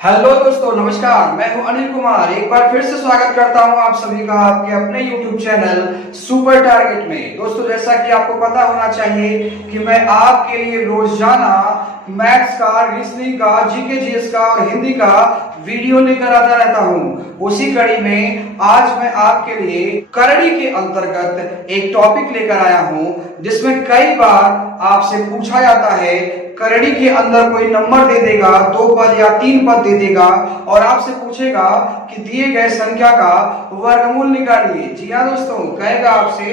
Hello दोस्तों, नमस्कार। मैं हूं अनिल कुमार। एक बार फिर से स्वागत करता हूं आप सभी का आपके अपने YouTube चैनल सुपर टारगेट में। दोस्तों, जैसा कि आपको पता होना चाहिए कि मैं आपके लिए रोजाना मैथ्स का, रीजनिंग का, जीके जीएस का और हिंदी का वीडियो लेकर आता रहता हूं। उसी कड़ी में आज मैं आपके लिए करड़ी के अंतर्गत एक टॉपिक लेकर आया हूं, जिसमें कई बार आपसे पूछा जाता है करड़ी के अंदर कोई नंबर दे देगा, 2 पद या 3 पद दे देगा और आपसे पूछेगा कि दिए गए संख्या का वर्गमूल निकालिए। जी हाँ दोस्तों, कहेगा आपसे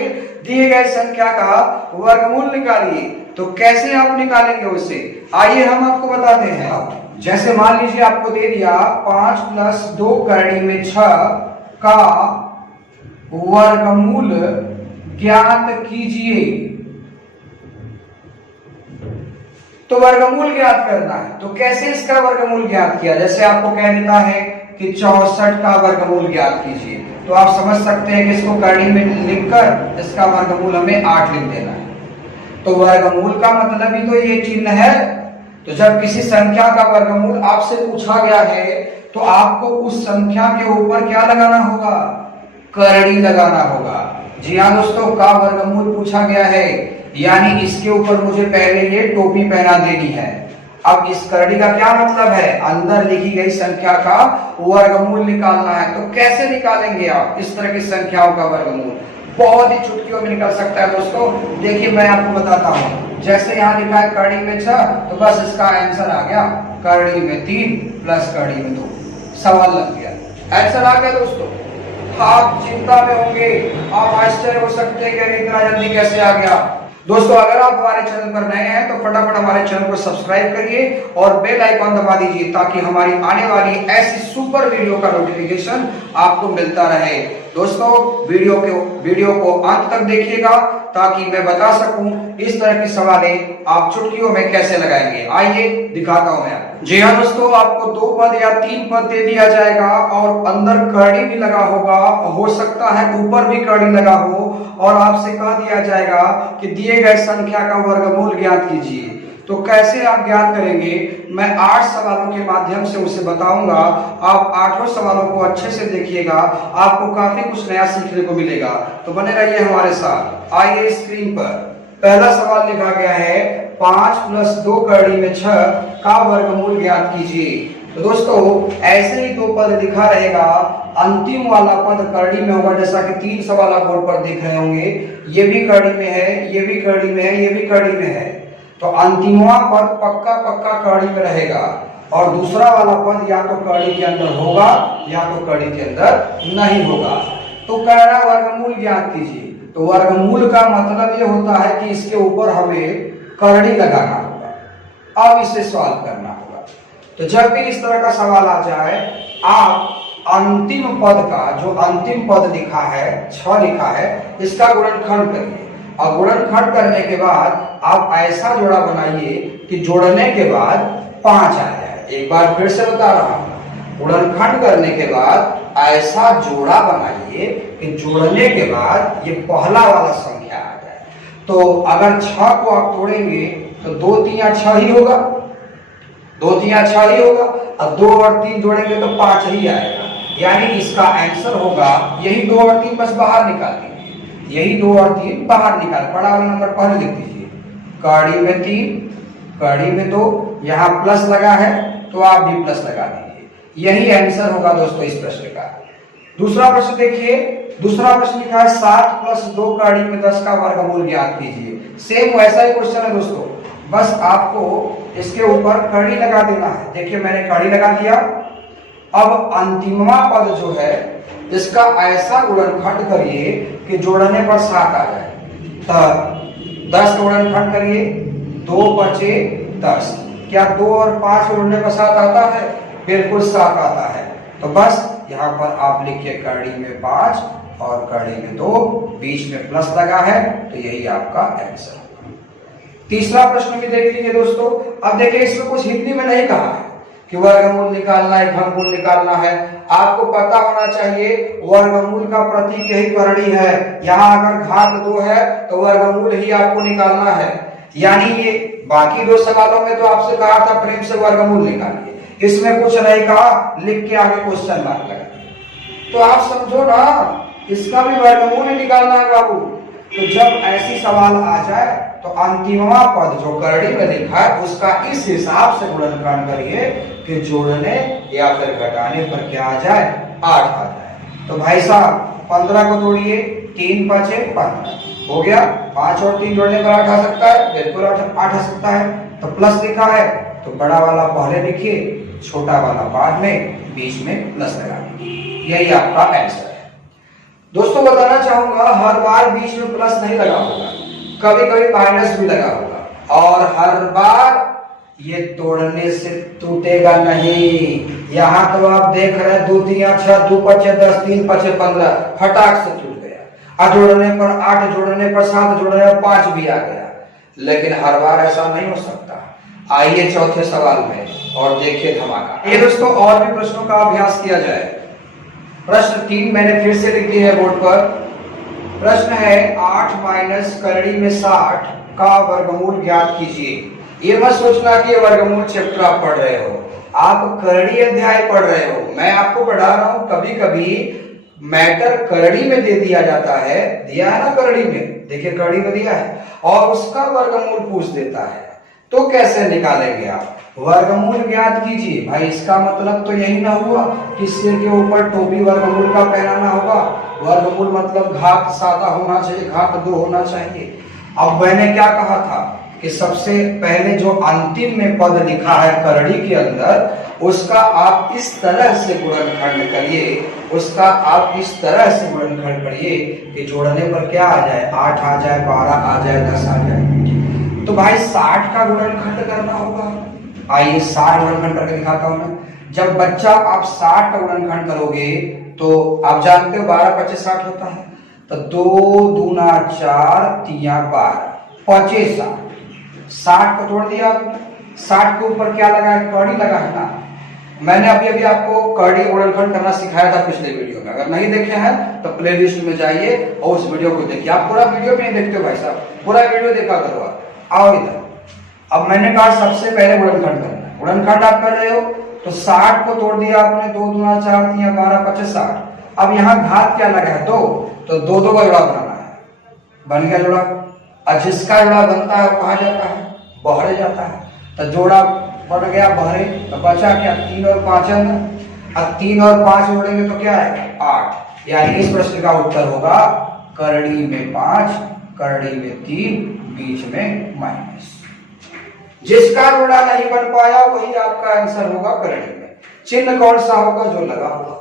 दिए गए संख्या का वर्गमूल निकालिए। तो कैसे आप निकालेंगे उसे, आइए हम आपको बताते हैं। अब जैसे मान लीजिए आपको दे दिया 5 + 2 करड़ी में 6 का वर्गमूल ज्ञात कीजिए। तो वर्गमूल ज्ञात करना है, तो कैसे इसका वर्गमूल ज्ञात किया। जैसे आपको कह देता है कि 64 का वर्गमूल ज्ञात कीजिए, तो आप समझ सकते हैं कि इसको करड़ी में लिखकर इसका वर्गमूल हमें 8 लिख देना है। तो वर्गमूल का मतलब ही तो ये चिन्ह है। तो जब किसी संख्या का वर्गमूल आपसे पूछा गया है तो आपको उस संख्या के ऊपर क्या लगाना होगा, करड़ी लगाना होगा। जी हाँ दोस्तों, का वर्गमूल पूछा गया है, यानी इसके ऊपर मुझे पहले ये टोपी पहना देनी है। अब इस करड़ी का क्या मतलब है, अंदर लिखी गई संख्या का वर्गमूल निकालना है। तो कैसे निकालेंगे आप इस तरह की संख्याओं का वर्गमूल, बहुत ही चुटकियों में निकल सकता है दोस्तों। देखिए मैं आपको बताता हूँ। जैसे यहाँ लिखा है करड़ी में 6, तो बस इसका आंसर आ गया करड़ी में 3 + करड़ी में 2, सवाल लग गया, आंसर आ गया दोस्तों। आप चिंता में होंगे, आप आश्चर्य हो सकते हैं कि इतना जल्दी कैसे आ गया। दोस्तों, अगर आप हमारे चैनल पर नए हैं तो फटाफट हमारे चैनल को सब्सक्राइब करिए और बेल आइकॉन दबा दीजिए, ताकि हमारी आने वाली ऐसी सुपर वीडियो का नोटिफिकेशन आपको मिलता रहे। दोस्तों, वीडियो को अंत तक देखिएगा, ताकि मैं बता सकूं इस तरह की सवालें आप चुटकियों में कैसे लगाएंगे। आइए दिखाता हूं मैं। जी हाँ दोस्तों, आपको 2 पद या 3 पद दे दिया जाएगा और अंदर करड़ी भी लगा होगा, हो सकता है ऊपर भी करड़ी लगा हो, और आपसे कह दिया जाएगा कि दिए गए संख्या का वर्गमूल ज्ञात कीजिए। तो कैसे आप ज्ञात करेंगे, मैं 8 सवालों के माध्यम से उसे बताऊंगा। आप 8 सवालों को अच्छे से देखिएगा, आपको काफी कुछ नया सीखने को मिलेगा। तो बने रहिए हमारे साथ। आइए स्क्रीन पर पहला सवाल लिखा गया है 5 + 2 करड़ी में 6 का वर्गमूल ज्ञात कीजिए। तो दोस्तों, ऐसे ही 2 पद लिखा रहेगा, अंतिम वाला पद करड़ी में होगा। जैसा कि 3 सवाल आप बोर्ड पर देख रहे होंगे, ये भी करड़ी में है, ये भी करड़ी में है, ये भी करड़ी में है। तो अंतिमवा पद पक्का करड़ी में रहेगा और दूसरा वाला पद या तो करड़ी के अंदर होगा या तो करड़ी के अंदर नहीं होगा। तो कह रहा वर्गमूल ज्ञात कीजिए। तो वर्गमूल का मतलब ये होता है कि इसके ऊपर हमें करड़ी लगाना होगा। अब इसे सॉल्व करना होगा। तो जब भी इस तरह का सवाल आ जाए, आप अंतिम पद का, जो अंतिम पद लिखा है 6 लिखा है, इसका गुणनखंड करिए और गुणनखंड करने के बाद आप ऐसा जोड़ा बनाइए कि जोड़ने के बाद 5 आ जाए। एक बार फिर से बता रहा हूं, गुणनखंड करने के बाद ऐसा जोड़ा बनाइए कि जोड़ने के बाद ये पहला वाला संख्या आ जाए। तो अगर 6 को आप तोड़ेंगे तो 2 × 3 = 6 ही होगा, 2 × 3 = 6 ही होगा। अब 2 और 3 जोड़ेंगे तो 5 ही आएगा, यानी इसका आंसर होगा यही 2 और 3 बस बाहर निकाल दीजिए, यही 2 और 3 बाहर निकाल। बड़ा वाला नंबर पहले लिख दीजिए, करड़ी में 3, करड़ी में 2, यहाँ प्लस लगा है तो आप भी प्लस लगा दीजिए। यही आंसर होगा दोस्तों इस प्रश्न का। दूसरा प्रश्न देखिए, दूसरा प्रश्न लिखा है 7 + 2 करड़ी में 10 का वर्गमूल ज्ञात कीजिए। सेम वैसा ही क्वेश्चन है दोस्तों, बस आपको इसके ऊपर करड़ी लगा देना है। देखिए मैंने करड़ी लगा दिया। अब अंतिमवा पद जो है इसका ऐसा गुणनखंड करिए कि जोड़ने पर 7 आ जाए। तो 10 का गुणनखंड करिए, 2 बचे 10। क्या 2 और 5 जोड़ने पर 7 आता है? बिल्कुल 7 आता है। तो बस यहाँ पर आप लिखिए करड़ी में 5 और करड़ी में 2, बीच में प्लस लगा है, तो यही आपका आंसर होगा। तीसरा प्रश्न भी देख लीजिए दोस्तों। अब देखिए इसमें कुछ हिंदी में नहीं कहा है कि वर्गमूल निकालना है, घनमूल निकालना है। आपको पता होना चाहिए वर्गमूल का प्रतीक यही करड़ी है। यहाँ अगर घात 2 है तो वर्गमूल ही आपको निकालना है। यानी ये बाकी 2 सवालों में तो आपसे कहा था प्रेम से वर्गमूल निकालिए, इसमें कुछ नहीं कहा, लिख के आगे क्वेश्चन मार्क लगा दिया। तो आप समझो ना, इसका भी वर्गमूल निकालना है बाबू। तो जब ऐसी सवाल आ जाए तो अंतिमवा पद जो करड़ी में लिखा है उसका इस हिसाब से गुणनखंड करिए कि जोड़ने या फिर घटाने पर क्या आ जाए, 8 आ जाए। तो भाई साहब 15 को तोड़िए, 3 5 15 हो गया। 5 और 3 जोड़ने पर 8 आ सकता है, बिल्कुल 8 आ सकता है। तो प्लस लिखा है तो बड़ा वाला पहले लिखिए, छोटा वाला बाद में, बीच में प्लस लगा दीजिए। यही आपका आंसर है। दोस्तों बताना चाहूंगा, हर बार बीच में प्लस नहीं लगा होगा, कभी कभी माइनस भी लगा होगा, और हर बार ये तोड़ने से टूटेगा नहीं। यहां तो आप देख रहे हैं 2 3 6 2 5 10 3 5 15 फटाक से टूट गया। जोड़ने पर 8, जोड़ने पर 7, जोड़ने पर 5 भी आ गया। लेकिन हर बार ऐसा नहीं हो सकता। आइए चौथे सवाल में और देखिए धमाका। ये दोस्तों और भी प्रश्नों का अभ्यास किया जाए। प्रश्न 3 मैंने फिर से लिख दिया है बोर्ड पर। प्रश्न है 8 माइनस करड़ी में 60 का वर्गमूल ज्ञात कीजिए। ये मत सोचना कि ये वर्गमूल चैप्टर आप पढ़ रहे हो, आप करड़ी अध्याय पढ़ रहे हो। मैं आपको पढ़ा रहा हूं, कभी कभी मैटर करड़ी में दे दिया जाता है, दिया है ना करड़ी में, देखिए करड़ी में दिया है, और उसका वर्गमूल पूछ देता है। तो कैसे निकालेंगे आप? वर्गमूल ज्ञात कीजिए। भाई इसका मतलब तो यही ना हुआ कि सिर के ऊपर टोपी वर्गमूल का पहनाना होगा। वर्गमूल मतलब घात सादा होना चाहिए, घात 2 होना चाहिए। अब मैंने क्या कहा था कि सबसे पहले जो अंतिम में पद लिखा है करड़ी के अंदर, उसका आप इस तरह से गुणनखंड करिए, उसका आप इस तरह से गुणनखंड करिए कि जोड़ने पर क्या आ जाए, 8 आ जाए, 12 आ जाए, 10 आ जाए। तो भाई 60 का गुणनखंड करना होगा। आइए 60 गुणनखंड करके दिखाता हूं मैं। जब बच्चा आप 60 का गुणनखंड करोगे तो आप जानते हो 12 25 60 होता है। तो 2 दूना 4 3 12 25 60 को तोड़ दिया आपने। 60 के ऊपर क्या लगा है, कड़ी लगा है ना। मैंने अभी आपको कड़ी गुणनखंड करना सिखाया था पिछले वीडियो में। अगर नहीं देखे हैं तो प्लेलिस्ट में जाइए और उस वीडियो को देखिए। आप पूरा वीडियो नहीं देखते हो भाई साहब, पूरा वीडियो देखा करो। आओ इधर। अब मैंने कहा सबसे पहले गुणनखंड करना है। गुणनखंड आप कर रहे हो तो 60 को तोड़ दिया आपने, 2 दूना 4 3 12 25 60। अब यहाँ घात क्या लगा है, 2, तो 2 2 का जोड़ा बनाना है। बन गया जोड़ा। और जिसका जोड़ा बनता है वो कहा जाता है, बहरे जाता है। तो जोड़ा बन गया बहरे, तो बचा क्या, 3 और 5 अंदर। अब 3 और 5 जोड़ेंगे तो क्या है, 8। यानी इस प्रश्न का उत्तर होगा करड़ी में 5, करड़ी में 3, बीच में माइनस। जिसका जोड़ा नहीं बन पाया वही आपका आंसर होगा करड़ी में। चिन्ह कौन सा होगा, जो लगा होगा,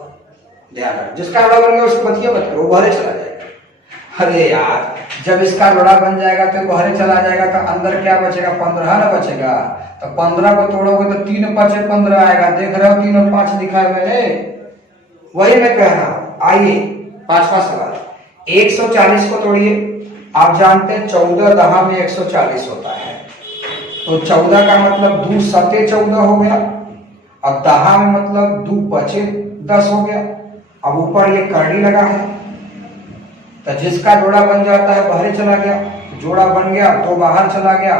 ध्यान रखना। जिसका जोड़ा बन गया उसको बतिया मत करो, वो बहरे चला जाएगा। अरे यार, जब इसका जोड़ा बन जाएगा तो बहरे चला जाएगा तो अंदर क्या बचेगा, 15 ना बचेगा। तो 15 को तोड़ोगे तो 3 5 15 आएगा। देख रहे हो 3 और 5 लिखा है मैंने, वही मैं कह रहा हूं। आइए 5वां सवाल। 140 को तोड़िए। आप जानते हैं 14 दहा में 140 होता है। तो 14 का मतलब 2 7 14 हो गया। अब दहा में मतलब 2 5 10 हो गया। अब ऊपर ये करड़ी लगा है, तो जिसका जोड़ा बन जाता है बाहर चला गया, जोड़ा बन गया तो बाहर चला गया।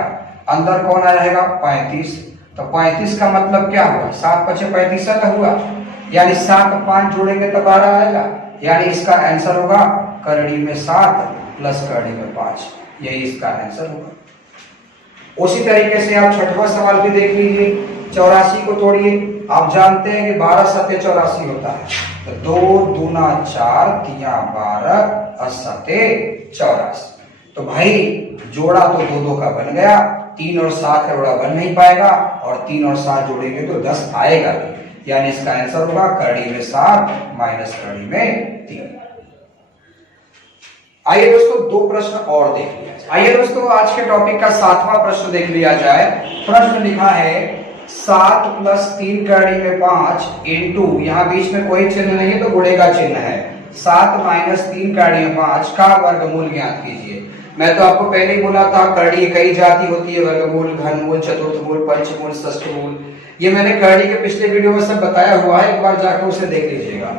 अंदर कौन आ रहेगा, 35। तो 35 का मतलब क्या हुआ, 7 5 35 का हुआ। यानी 7 5 जोड़ेंगे तो 12 आएगा। यानी इसका आंसर होगा करड़ी में 7 प्लस करड़ी में 5। यही इसका आंसर होगा। उसी तरीके से आप 6वां सवाल भी देख लीजिए। 84 को तोड़िए। आप जानते हैं कि 12 7 84 होता है। तो 2 दूना 4 3 12 और 7 84। तो भाई जोड़ा तो 2 2 का बन गया। 3 और 7 का जोड़ा बन नहीं पाएगा, और 3 और 7 जोड़ेंगे तो 10 आएगा। यानी इसका आंसर होगा करड़ी में 7 माइनस करड़ी में 3। आइए दोस्तों 2 प्रश्न और देख लिया जाए। आइए दोस्तों आज के टॉपिक का 7वां प्रश्न देख लिया जाए। प्रश्न लिखा है 7 प्लस 3 करड़ी में 5 इंटू, यहाँ बीच में कोई चिन्ह नहीं है तो गुणे का चिन्ह है, 7 माइनस 3 करड़ी में 5 का वर्गमूल ज्ञात कीजिए। मैं तो आपको पहले ही बोला था करड़ी कई जाति होती है, वर्गमूल, घनमूल, चतुर्थमूल, पंचमूल, षष्ठमूल। ये मैंने करड़ी के पिछले वीडियो में सब बताया हुआ है, एक बार जाकर उसे देख लीजिएगा।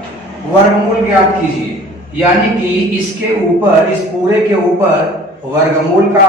वर्गमूल ज्ञात कीजिए यानी कि इसके ऊपर, इस पूरे के ऊपर वर्गमूल का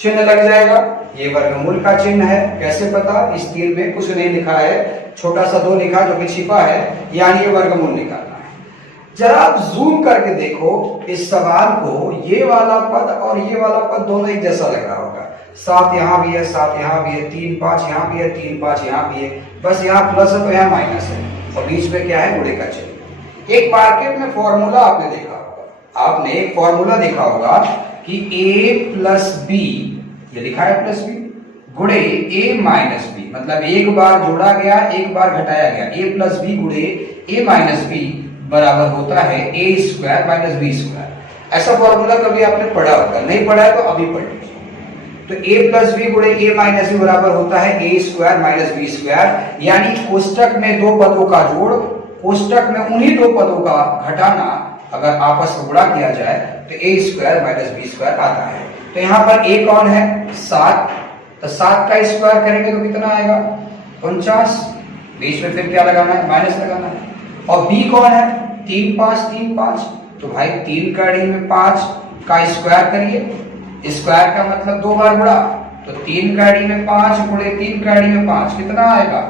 चिन्ह लग जाएगा। ये वर्गमूल का चिन्ह है। कैसे पता? इस तीर में कुछ नहीं लिखा है, छोटा सा 2 लिखा जो कि छिपा है, यानी ये वर्गमूल निकालना है। जरा आप जूम करके देखो इस सवाल को, ये वाला पद और ये वाला पद दोनों एक जैसा लग रहा होगा। 7 यहाँ भी है, 7 यहाँ भी है, 3 5 यहाँ भी है, 3 5 यहाँ भी है, बस यहाँ प्लस है तो यहाँ माइनस है, और बीच में क्या है? गुणे का चिन्ह। एक मार्केट में फॉर्मूला आपने देखा होगा, आपने एक फॉर्मूला देखा होगा कि a प्लस बी, ये लिखा है प्लस बी, गुणे a माइनस बी, मतलब एक बार जोड़ा गया एक बार घटाया गया, a प्लस बी गुणे a माइनस बी बराबर होता है a square minus B square. ऐसा फॉर्मूला कभी आपने पढ़ा होगा, नहीं पढ़ा है तो अभी पढ़ लीजिए। तो a प्लस बी गुणे a माइनस बी बराबर होता है a square minus B square, यानी कोष्टक में दो पदों का जोड़, कोष्टक में उन्हीं दो पदों का घटाना, अगर आपस में गुणा किया जाए तो a square minus B square आता है। तो यहाँ पर a कौन है? 7, तो 7 का स्क्वायर करेंगे तो कितना आएगा? 49। बीच में फिर क्या लगाना है? माइनस लगाना है। और b कौन है? 3 5 3 5, तो भाई 3 कड़ी में 5 का स्क्वायर करिए, स्क्वायर का मतलब 2 बार गुणा, तो 3 कड़ी में 5 गुणे 3 कड़ी में 5 कितना आएगा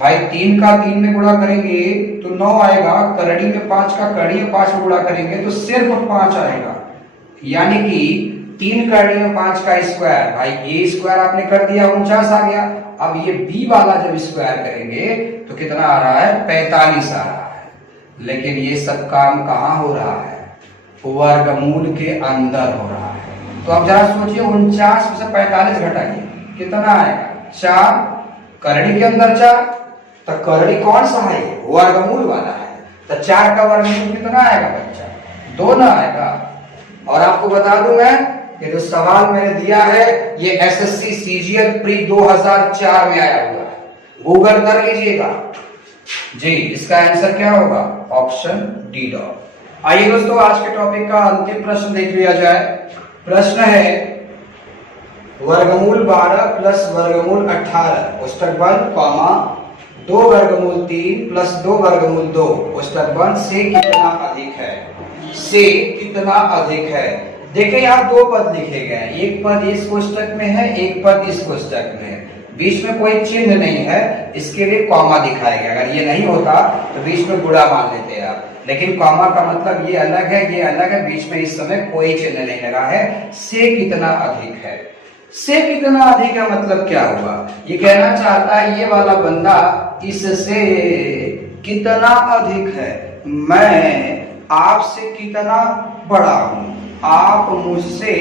भाई? 3 का 3 में गुणा करेंगे तो 9 आएगा, करड़ी में 5 का कड़ी में 5 में गुणा करेंगे तो सिर्फ 5 आएगा, यानी कि 3 कड़ी में 5 का स्क्वायर, भाई a स्क्वायर आपने कर दिया 49 आ गया। अब ये b वाला जब स्क्वायर करेंगे तो कितना आ रहा है? 45 आ रहा है। लेकिन ये सब काम कहाँ हो रहा है? वर्गमूल के अंदर हो रहा है। तो अब जरा सोचिए 49 में से 45 घटाइए, कितना आएगा? 4, करड़ी के अंदर 4, तो करड़ी कौन सा है? वर्गमूल वाला है, तो 4 का वर्गमूल कितना आएगा बच्चा? 2 ना आएगा। और आपको बता दूं मैं, ये जो सवाल मैंने दिया है ये एसएससी सीजीएल प्री 2004 में आया हुआ है, गूगल कर लीजिएगा जी। इसका आंसर क्या होगा? Option D dot. आइए दोस्तों आज के टॉपिक का अंतिम प्रश्न देख लिया जाए। प्रश्न है वर्गमूल 12 प्लस वर्गमूल 18 कोष्टक बंद कॉमा 2 वर्गमूल 3 प्लस 2 वर्गमूल 2 कोष्टक बंद से कितना अधिक है? से कितना अधिक है? देखिए यहाँ 2 पद लिखे गए हैं, एक पद इस कोष्टक में है, एक पद इस कोष्टक में है, बीच में कोई चिन्ह नहीं है, इसके लिए कॉमा दिखाया गया। अगर ये नहीं होता तो बीच में गुणा मान लेते हैं आप, लेकिन कॉमा का मतलब ये अलग है, ये अलग है, बीच में इस समय कोई चिन्ह नहीं लगा है। से कितना अधिक है? से कितना अधिक है मतलब क्या हुआ? ये कहना चाहता है ये वाला बंदा इससे कितना अधिक है, मैं आपसे कितना बड़ा हूं, आप मुझसे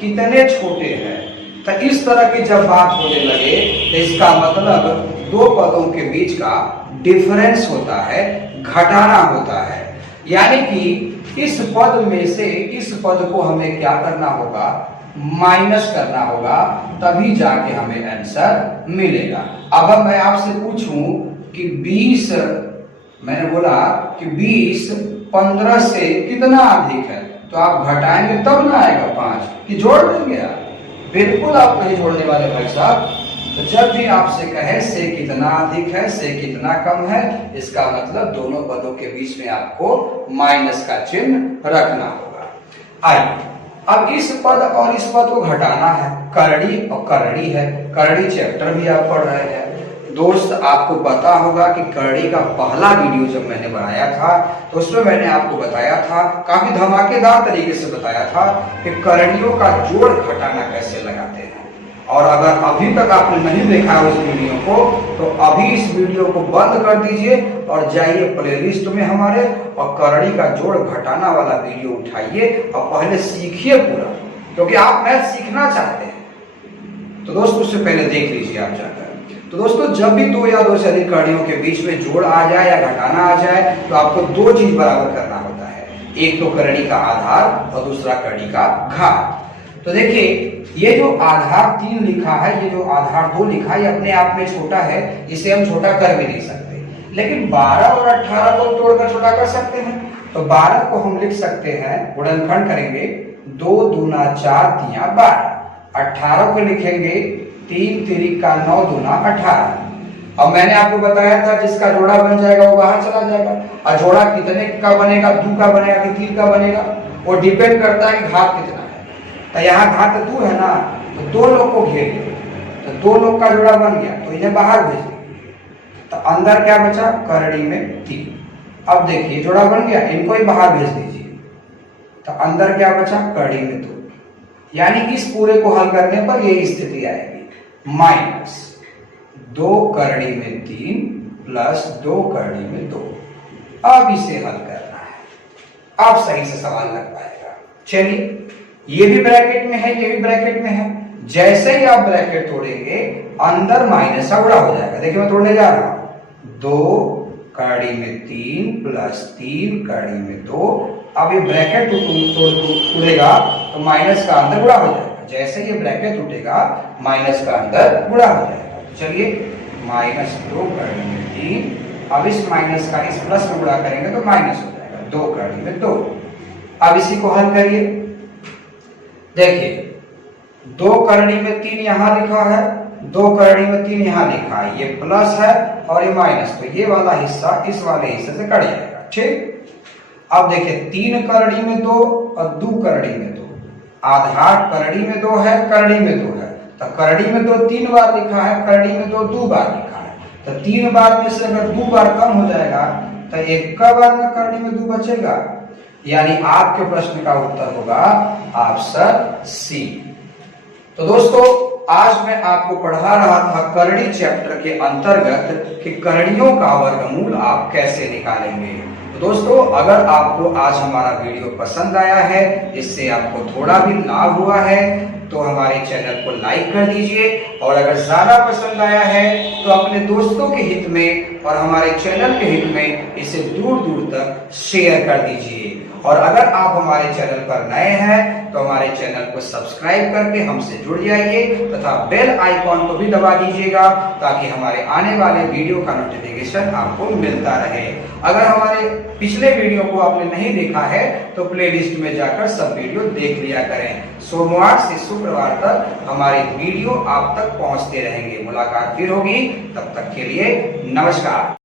कितने छोटे हैं। तो इस तरह की जब बात होने लगे तो इसका मतलब 2 पदों के बीच का डिफरेंस होता है, घटाना होता है, यानी कि इस पद में से इस पद को हमें क्या करना होगा? माइनस करना होगा, तभी जाके हमें आंसर मिलेगा। अब मैं आपसे पूछूं कि 20, मैंने बोला कि 20 15 से कितना अधिक है, तो आप घटाएंगे तब ना आएगा 5 कि जोड़ देंगे आप? बिल्कुल आप नहीं जोड़ने वाले भाई साहब। तो जब भी आपसे कहे से कितना अधिक है, से कितना कम है, इसका मतलब दोनों पदों के बीच में आपको माइनस का चिन्ह रखना होगा। आइए अब इस पद और इस पद को घटाना है, करड़ी और करड़ी है, करड़ी चैप्टर भी आप पढ़ रहे हैं दोस्त। आपको पता होगा कि करड़ी का पहला वीडियो जब मैंने बनाया था तो उसमें मैंने आपको बताया था, काफी धमाकेदार तरीके से बताया था कि करड़ियों का जोड़ घटाना कैसे लगाते हैं। और अगर अभी तक आपने नहीं देखा उस वीडियो को तो अभी इस वीडियो को बंद कर दीजिए और जाइए प्लेलिस्ट में हमारे और करड़ी का जोड़ घटाना वाला वीडियो उठाइए और पहले सीखिए पूरा, क्योंकि आप मैथ सीखना चाहते हैं। तो दोस्तों उससे पहले देख लीजिए आप जाकर। तो दोस्तों जब भी 2 या 2 से अधिक कड़ियों के बीच में जोड़ आ जाए या घटाना आ जाए तो आपको 2 चीज बराबर करना होता है, एक तो करड़ी का आधार और दूसरा करड़ी का घात। तो देखिए ये जो आधार 3 लिखा है, ये जो आधार 2 लिखा है, ये अपने आप में छोटा है, इसे हम छोटा कर भी नहीं सकते, लेकिन 12 और 18 को तोड़कर छोटा कर सकते हैं। तो 12 को हम लिख सकते हैं, गुणनखंड करेंगे 2 दूना 4 तिया 12, 18 को लिखेंगे 3 तिरिका 9 दूना 18। अब मैंने आपको बताया था जिसका जोड़ा बन जाएगा वो बाहर चला जाएगा, और जोड़ा कितने का बनेगा, 2 का बनेगा कि 3 का बनेगा, वो डिपेंड करता है कि घात कितना है। तो यहाँ घात 2 है ना, तो 2 लोग को घेर लो, तो 2 लोग का जोड़ा बन गया, तो इन्हें बाहर भेज देंगे। तो अंदर क्या बचा, करड़ी में 3। अब देखिए जोड़ा बन गया, इनको ही बाहर भेज दीजिए। तो अंदर क्या बचा, करड़ी में 2। यानी कि इस पूरे को हल करने पर यही स्थिति आएगी, माइनस 2 करड़ी में 3 प्लस 2 करड़ी में 2। अब इसे हल करना है, अब सही से सवाल लग पाएगा। चलिए, ये भी ब्रैकेट में है, ये भी ब्रैकेट में है। जैसे ही आप ब्रैकेट तोड़ेंगे अंदर माइनस का गुणा हो जाएगा। देखिए मैं तोड़ने जा रहा हूं, 2 करड़ी में 3 प्लस 3 करड़ी में 2। अब ये ब्रैकेट टूटेगा तो माइनस का अंदर गुणा हो जाएगा। जैसे ये ब्रैकेट टूटेगा माइनस का अंदर गुणा हो जाएगा। तो चलिए, माइनस 2 करड़ी में 3, अब इस माइनस का इस प्लस में गुणा करेंगे तो माइनस हो जाएगा, 2 करड़ी में 2। अब इसी को हल करिए। देखिए 2 करड़ी में 3 यहां लिखा है, 2 करड़ी में 3 यहां लिखा है, ये प्लस है और ये माइनस, तो ये वाला हिस्सा इस वाले हिस्से से कट जाएगा। ठीक, अब देखिए 3 करड़ी में 2 और 2 करड़ी में 2, आधार करड़ी में 2 है, करड़ी में 2 है, तो करड़ी में 2 3 बार लिखा है, करड़ी में 2 2 बार लिखा है। तो 3 बार में से अगर 2 बार कम हो जाएगा तो एक का बार में करड़ी में 2 बचेगा। यानी आपके प्रश्न का उत्तर होगा ऑप्शन सी। तो दोस्तों, आज मैं आपको पढ़ा रहा था करड़ी चैप्टर के अंतर्गत कि करणियों का वर्गमूल आप कैसे निकालेंगे। तो दोस्तों, अगर आपको आज हमारा वीडियो पसंद आया है, इससे आपको थोड़ा भी लाभ हुआ है, तो हमारे चैनल को लाइक कर दीजिए। और अगर ज्यादा पसंद आया है तो अपने दोस्तों के हित में और हमारे चैनल के हित में इसे दूर दूर तक शेयर कर दीजिए। और अगर आप हमारे चैनल पर नए हैं तो हमारे चैनल को सब्सक्राइब करके हमसे जुड़ जाइए तथा बेल आइकॉन को भी दबा दीजिएगा, ताकि हमारे आने वाले वीडियो का नोटिफिकेशन आपको मिलता रहे। अगर हमारे पिछले वीडियो को आपने नहीं देखा है तो प्लेलिस्ट में जाकर सब वीडियो देख लिया करें। सोमवार से शुक्रवार तक हमारे वीडियो आप तक पहुंचते रहेंगे। मुलाकात फिर होगी, तब तक के लिए नमस्कार।